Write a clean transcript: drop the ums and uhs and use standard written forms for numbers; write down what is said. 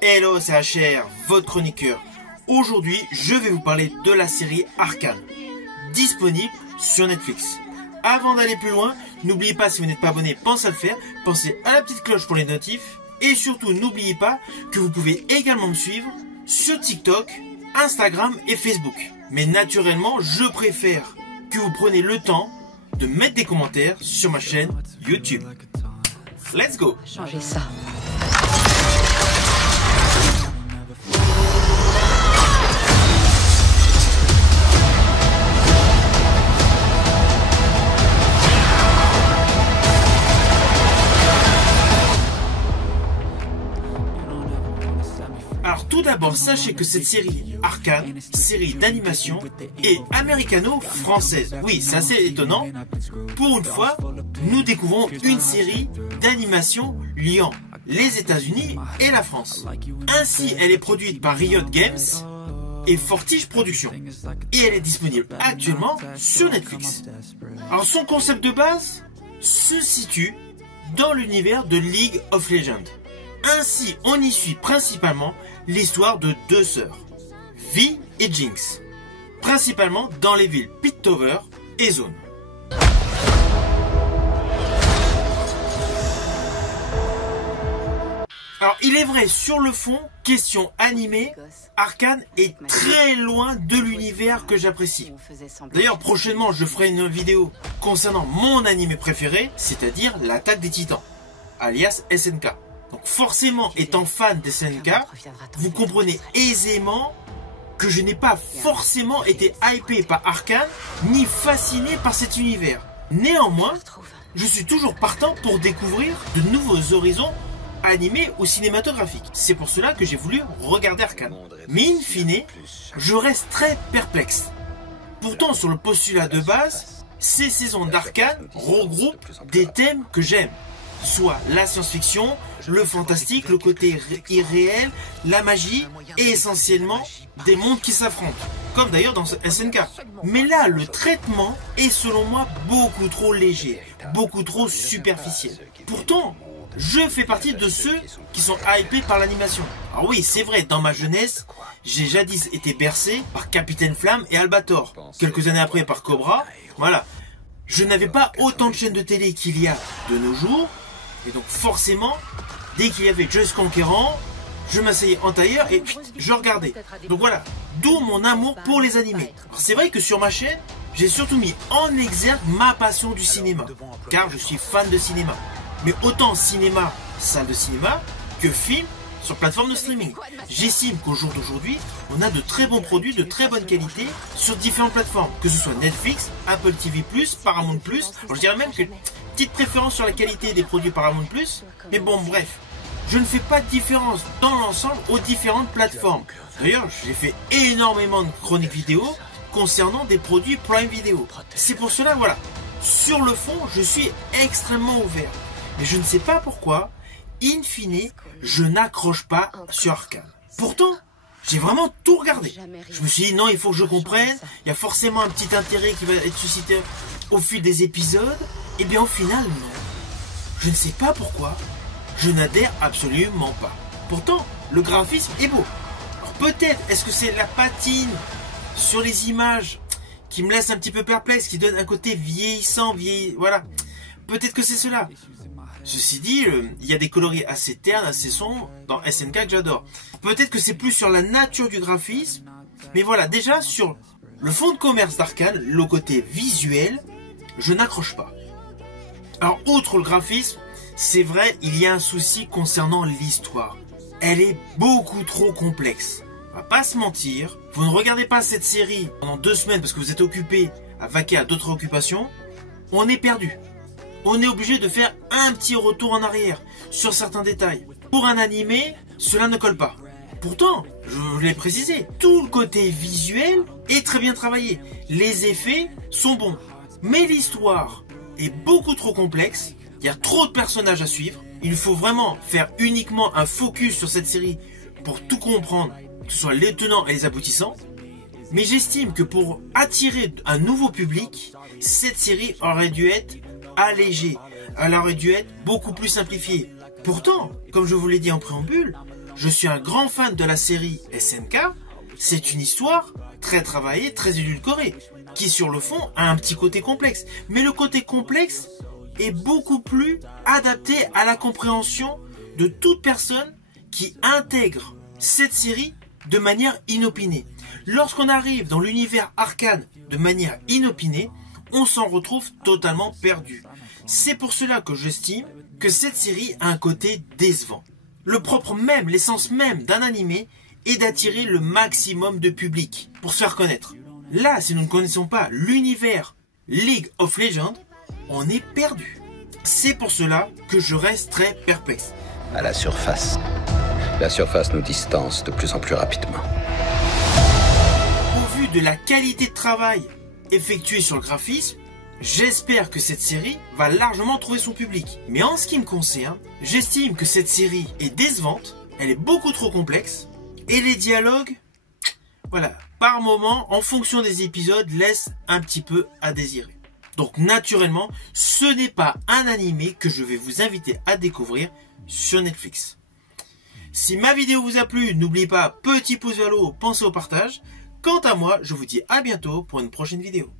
Hello, c'est HR, votre chroniqueur. Aujourd'hui, je vais vous parler de la série Arcane, disponible sur Netflix. Avant d'aller plus loin, n'oubliez pas, si vous n'êtes pas abonné, pensez à le faire, pensez à la petite cloche pour les notifs, et surtout n'oubliez pas que vous pouvez également me suivre sur TikTok, Instagram et Facebook. Mais naturellement, je préfère que vous preniez le temps de mettre des commentaires sur ma chaîne YouTube. Let's go! Changer ça. Alors tout d'abord, sachez que cette série Arcane, série d'animation, est américano-française. Oui, c'est assez étonnant. Pour une fois, nous découvrons une série d'animation liant les États-Unis et la France. Ainsi, elle est produite par Riot Games et Fortige Productions. Et elle est disponible actuellement sur Netflix. Alors son concept de base se situe dans l'univers de League of Legends. Ainsi, on y suit principalement l'histoire de deux sœurs, Vi et Jinx, principalement dans les villes Piltover et Zone. Alors, il est vrai, sur le fond, question animée, Arcane est très loin de l'univers que j'apprécie. D'ailleurs, prochainement, je ferai une vidéo concernant mon animé préféré, c'est-à-dire l'Attaque des Titans, alias SNK. Donc forcément, étant fan des SNK, vous comprenez aisément que je n'ai pas forcément été hypé par Arcane, ni fasciné par cet univers. Néanmoins, je suis toujours partant pour découvrir de nouveaux horizons animés ou cinématographiques. C'est pour cela que j'ai voulu regarder Arcane. Mais in fine, je reste très perplexe. Pourtant, sur le postulat de base, ces saisons d'Arcane regroupent des thèmes que j'aime. Soit la science-fiction, le fantastique, le côté irréel, la magie et essentiellement des mondes qui s'affrontent, comme d'ailleurs dans SNK. Mais là, le traitement est selon moi beaucoup trop léger, beaucoup trop superficiel. Pourtant, je fais partie de ceux qui sont hypés par l'animation. Alors oui, c'est vrai, dans ma jeunesse, j'ai jadis été bercé par Capitaine Flamme et Albator. Quelques années après par Cobra, voilà. Je n'avais pas autant de chaînes de télé qu'il y a de nos jours. Et donc forcément, dès qu'il y avait Just Conquerant, je m'asseyais en tailleur et je regardais. Donc voilà, d'où mon amour pour les animés. C'est vrai que sur ma chaîne, j'ai surtout mis en exergue ma passion du cinéma, car je suis fan de cinéma. Mais autant cinéma, salle de cinéma, que film sur plateforme de streaming. J'estime qu'au jour d'aujourd'hui, on a de très bons produits de très bonne qualité sur différentes plateformes, que ce soit Netflix, Apple TV+, Paramount+. Alors, je dirais même que petite préférence sur la qualité des produits Paramount+, mais bon, bref. Je ne fais pas de différence dans l'ensemble aux différentes plateformes. D'ailleurs, j'ai fait énormément de chroniques vidéo concernant des produits Prime Video. C'est pour cela, voilà, sur le fond, je suis extrêmement ouvert. Mais je ne sais pas pourquoi, in fine, je n'accroche pas sur Arcane. Pourtant, j'ai vraiment tout regardé. Je me suis dit, non, il faut que je comprenne. Il y a forcément un petit intérêt qui va être suscité au fil des épisodes. Et bien, au final, non. Je ne sais pas pourquoi. Je n'adhère absolument pas. Pourtant, le graphisme est beau. Alors peut-être, est-ce que c'est la patine sur les images qui me laisse un petit peu perplexe, qui donne un côté vieillissant, voilà. Peut-être que c'est cela. Ceci dit, il y a des coloris assez ternes, assez sombres dans SNK que j'adore. Peut-être que c'est plus sur la nature du graphisme. Mais voilà, déjà sur le fond de commerce d'Arcane, le côté visuel, je n'accroche pas. Alors, outre le graphisme, c'est vrai, il y a un souci concernant l'histoire. Elle est beaucoup trop complexe. On va pas se mentir, vous ne regardez pas cette série pendant 2 semaines parce que vous êtes occupé à vaquer à d'autres occupations, on est perdu. On est obligé de faire un petit retour en arrière sur certains détails. Pour un animé, cela ne colle pas. Pourtant, je l'ai précisé, tout le côté visuel est très bien travaillé. Les effets sont bons. Mais l'histoire est beaucoup trop complexe. Il y a trop de personnages à suivre. Il faut vraiment faire uniquement un focus sur cette série pour tout comprendre, que ce soit les tenants et les aboutissants. Mais j'estime que pour attirer un nouveau public, cette série aurait dû être allégée. Elle aurait dû être beaucoup plus simplifiée. Pourtant, comme je vous l'ai dit en préambule, je suis un grand fan de la série SNK. C'est une histoire très travaillée, très édulcorée, qui sur le fond a un petit côté complexe. Mais le côté complexe est beaucoup plus adapté à la compréhension de toute personne qui intègre cette série de manière inopinée. Lorsqu'on arrive dans l'univers Arcane de manière inopinée, on s'en retrouve totalement perdu. C'est pour cela que j'estime que cette série a un côté décevant. Le propre même, l'essence même d'un animé est d'attirer le maximum de public pour se faire connaître. Là, si nous ne connaissons pas l'univers League of Legends, on est perdu. C'est pour cela que je reste très perplexe. À la surface nous distance de plus en plus rapidement. Au vu de la qualité de travail effectuée sur le graphisme, j'espère que cette série va largement trouver son public. Mais en ce qui me concerne, j'estime que cette série est décevante, elle est beaucoup trop complexe, et les dialogues, voilà, par moment, en fonction des épisodes, laissent un petit peu à désirer. Donc naturellement, ce n'est pas un animé que je vais vous inviter à découvrir sur Netflix. Si ma vidéo vous a plu, n'oubliez pas, petit pouce vers le haut, pensez au partage. Quant à moi, je vous dis à bientôt pour une prochaine vidéo.